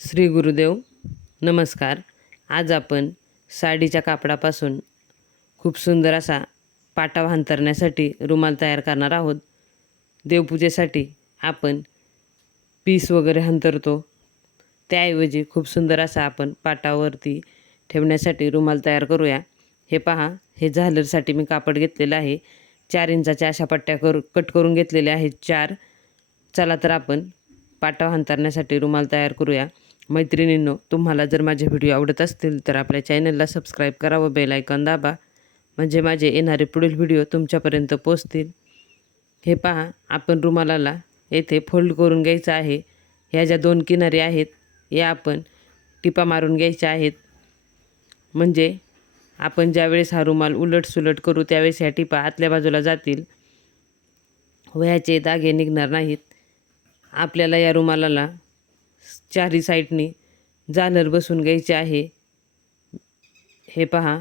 श्री गुरुदेव नमस्कार. आज आपण साडीच्या कापडापासून खूप सुंदर असा पाटा हांतरण्यासाठी रुमाल तयार करणार आहोत. देवपूजेसाठी आपण पीस वगैरे हंतरतो. त्याऐवजी खूप सुंदर असा आपण पाटावरती ठेवण्यासाठी रुमाल तयार करूया. हे पहा हे झालरसाठी मी कापड घेतलेलं आहे. चार इंचाच्या अशा पट्ट्या करू कट करून घेतलेल्या आहेत. चार. चला तर आपण पाटा हांतरण्यासाठी रुमाल तयार करूया. मैत्रिणींनो तुम्हाला जर माझे व्हिडिओ आवडत असतील तर आपल्या चॅनलला सबस्क्राईब करा व बेलायकॉन दाबा. म्हणजे माझे येणारे पुढील व्हिडिओ तुमच्यापर्यंत पोचतील हे पहा आपण रुमालाला येथे फोल्ड करून घ्यायचं आहे. ह्या ज्या दोन किनारी आहेत या आपण टिपा मारून घ्यायच्या आहेत. म्हणजे आपण ज्यावेळेस हा रुमाल उलट सुलट करू त्यावेळेस ह्या टिपा आतल्या बाजूला जातील वयाचे दागे निघणार नाहीत. आपल्याला या रुमालाला चारी साईडनी झालर बसून घ्यायचे आहे. हे पहा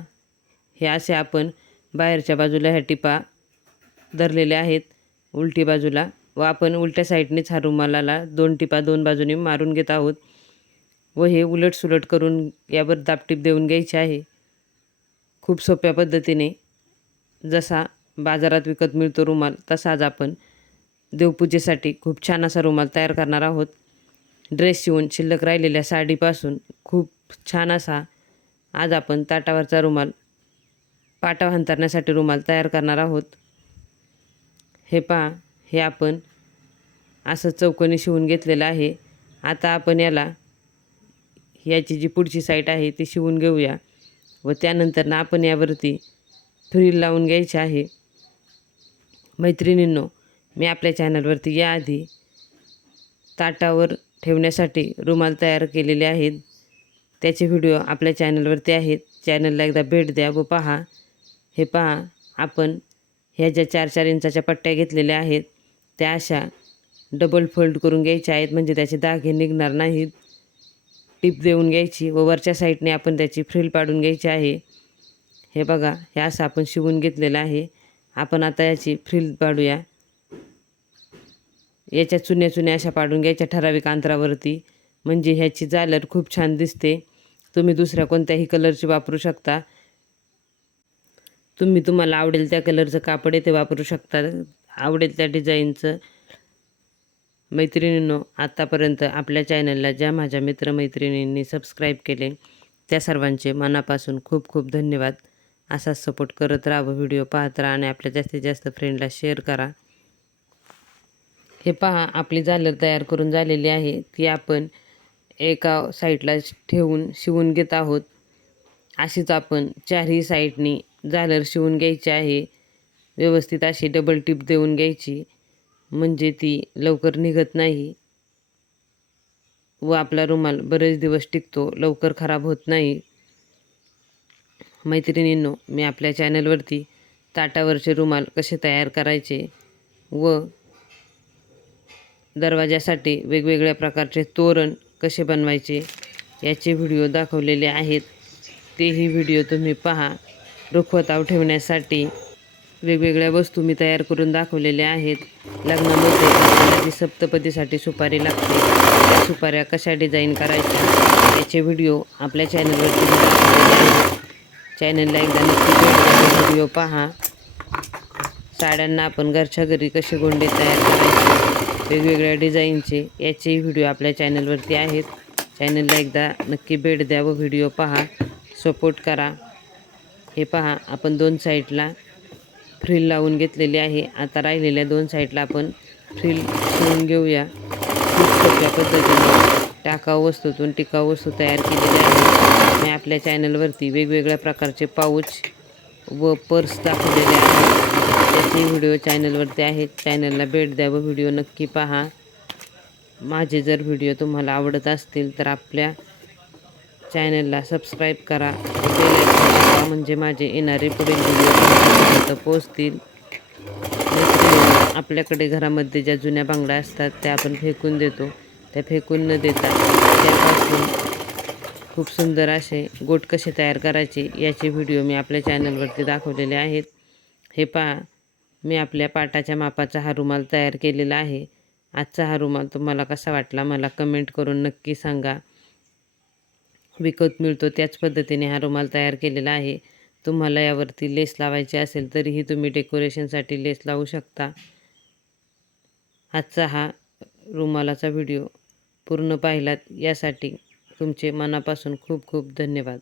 हे असे आपण बाहेरच्या बाजूला ह्या टिपा धरलेल्या आहेत. उलटी बाजूला व आपण उलट्या साईडनेच हा रुमालाला दोन टिपा दोन बाजूने मारून घेत आहोत व हे उलट सुलट करून यावर दापटीप देऊन घ्यायचे आहे. खूप सोप्या पद्धतीने जसा बाजारात विकत मिळतो रुमाल तसाच आपण देवपूजेसाठी खूप छान असा रुमाल तयार करणार आहोत. ड्रेस शिवून शिल्लक राहिलेल्या साडीपासून खूप छान असा आज आपण ताटावरचा रुमाल पाटा हंतरण्यासाठी रुमाल तयार करणार आहोत. हे पहा हे आपण असं चौकोनी शिवून घेतलेलं आहे. आता आपण याला याची जी पुढची साईट आहे ती शिवून घेऊया व त्यानंतर ना आपण यावरती फ्रील लावून घ्यायची आहे. मैत्रिणींनो मी आपल्या चॅनलवरती याआधी ताटावर ठेवण्यासाठी रुमाल तयार केलेले आहेत. त्याचे व्हिडिओ आपल्या चॅनलवरती आहेत. चॅनलला एकदा भेट द्या व पहा. हे पहा आपण ह्या ज्या चार चार इंचाच्या पट्ट्या घेतलेल्या आहेत त्या अशा डबल फोल्ड करून घ्यायच्या आहेत. म्हणजे त्याचे दागे निघणार नाहीत. टीप देऊन घ्यायची व वरच्या साईडने आपण त्याची फ्रिल पाडून घ्यायची आहे. हे बघा हे असं आपण शिवून घेतलेलं आहे. आपण आता याची फ्रिल पाडूया. याच्या चुन्या चुन्या अशा पाडून घ्यायच्या ठराविक अंतरावरती. म्हणजे ह्याची जालर खूप छान दिसते. तुम्ही दुसऱ्या कोणत्याही कलरची वापरू शकता. तुम्ही तुम्हाला आवडेल त्या कलरचं कापड येथे वापरू शकता. आवडेल त्या डिझाईनचं. मैत्रिणींनो आत्तापर्यंत आपल्या चॅनलला ज्या माझ्या मित्रमैत्रिणींनी सबस्क्राईब केले त्या सर्वांचे मनापासून खूप खूप धन्यवाद. असाच सपोर्ट करत राहा व्हिडिओ पाहत राहा आणि आपल्या जास्तीत जास्त फ्रेंडला शेअर करा. हे पहा आपली झालर तयार करून झालेली आहे. ती आपण एका साईडला ठेवून शिवून घेत आहोत. अशीच आपण चारही साईडनी झालर शिवून घ्यायची आहे. व्यवस्थित अशी डबल टिप देऊन घ्यायची. म्हणजे ती लवकर निघत नाही. व आपला रुमाल बरेच दिवस टिकतो लवकर खराब होत नाही. मैत्रिणींनो मी आपल्या चॅनलवरती ताटावरचे रुमाल कसे तयार करायचे व दरवाजासाठी वेगवेगळ्या प्रकारचे तोरण कसे बनवायचे याचे व्हिडिओ दाखवलेले आहेत. तेही व्हिडिओ तुम्ही पहा. रुखवताव ठेवण्यासाठी वेगवेगळ्या वस्तू मी तयार करून दाखवलेल्या आहेत. लग्नामध्ये आपल्याला जी सप्तपदीसाठी सुपारी लागते. त्या सुपाऱ्या कशा डिझाईन करायच्या याचे व्हिडिओ आपल्या चॅनलवरती चॅनलला एकदा नक्की व्हिडिओ पहा. साड्यांना आपण घरच्या घरी कसे गोंडे तयार करायचे वेगवेगळ्या डिझाईनचे याचेही व्हिडिओ आपल्या चॅनलवरती आहेत. चॅनलला एकदा नक्की भेट द्या व व्हिडिओ पहा. सपोर्ट करा. हे पहा आपण दोन साईडला फ्रिल लावून घेतलेली आहे. आता राहिलेल्या दोन साईडला आपण फ्रिल शिवून घेऊया. खूप सोप्या पद्धतीने टाकाऊ वस्तूतून टिकाऊ वस्तू तयार केलेल्या आहे. मी आपल्या चॅनलवरती वेगवेगळ्या प्रकारचे पाऊच व पर्स दाखवलेले आहेत. त्याचे व्हिडिओ चॅनलवरती आहेत. चॅनलला भेट द्या व व्हिडिओ नक्की पहा. माझे जर व्हिडिओ तुम्हाला आवडत असतील तर आपल्या चॅनलला सबस्क्राईब करा. म्हणजे माझे येणारे पुढील व्हिडिओ पोचतील आपल्याकडे घरामध्ये ज्या जुन्या बांगड्या असतात त्या आपण फेकून देतो. त्या फेकून न देता त्यापासून खूप सुंदर असे गोट कसे तयार करायचे याचे व्हिडिओ मी आपल्या चॅनलवरती दाखवलेले आहेत. हे पहा मी आपल्या पाटाच्या मापाचा हा रुमाल तयार केलेला आहे. आजचा हा रुमाल तुम्हाला कसा वाटला मला कमेंट करून नक्की सांगा. विकत मिळतो त्याच पद्धतीने हा रुमाल तयार केलेला आहे. तुम्हाला यावरती लेस लावायची असेल तरीही तुम्ही डेकोरेशनसाठी लेस लावू शकता. आजचा हा रुमालाचा व्हिडिओ पूर्ण पाहिलात यासाठी तुमचे मनापासून खूप खूप धन्यवाद.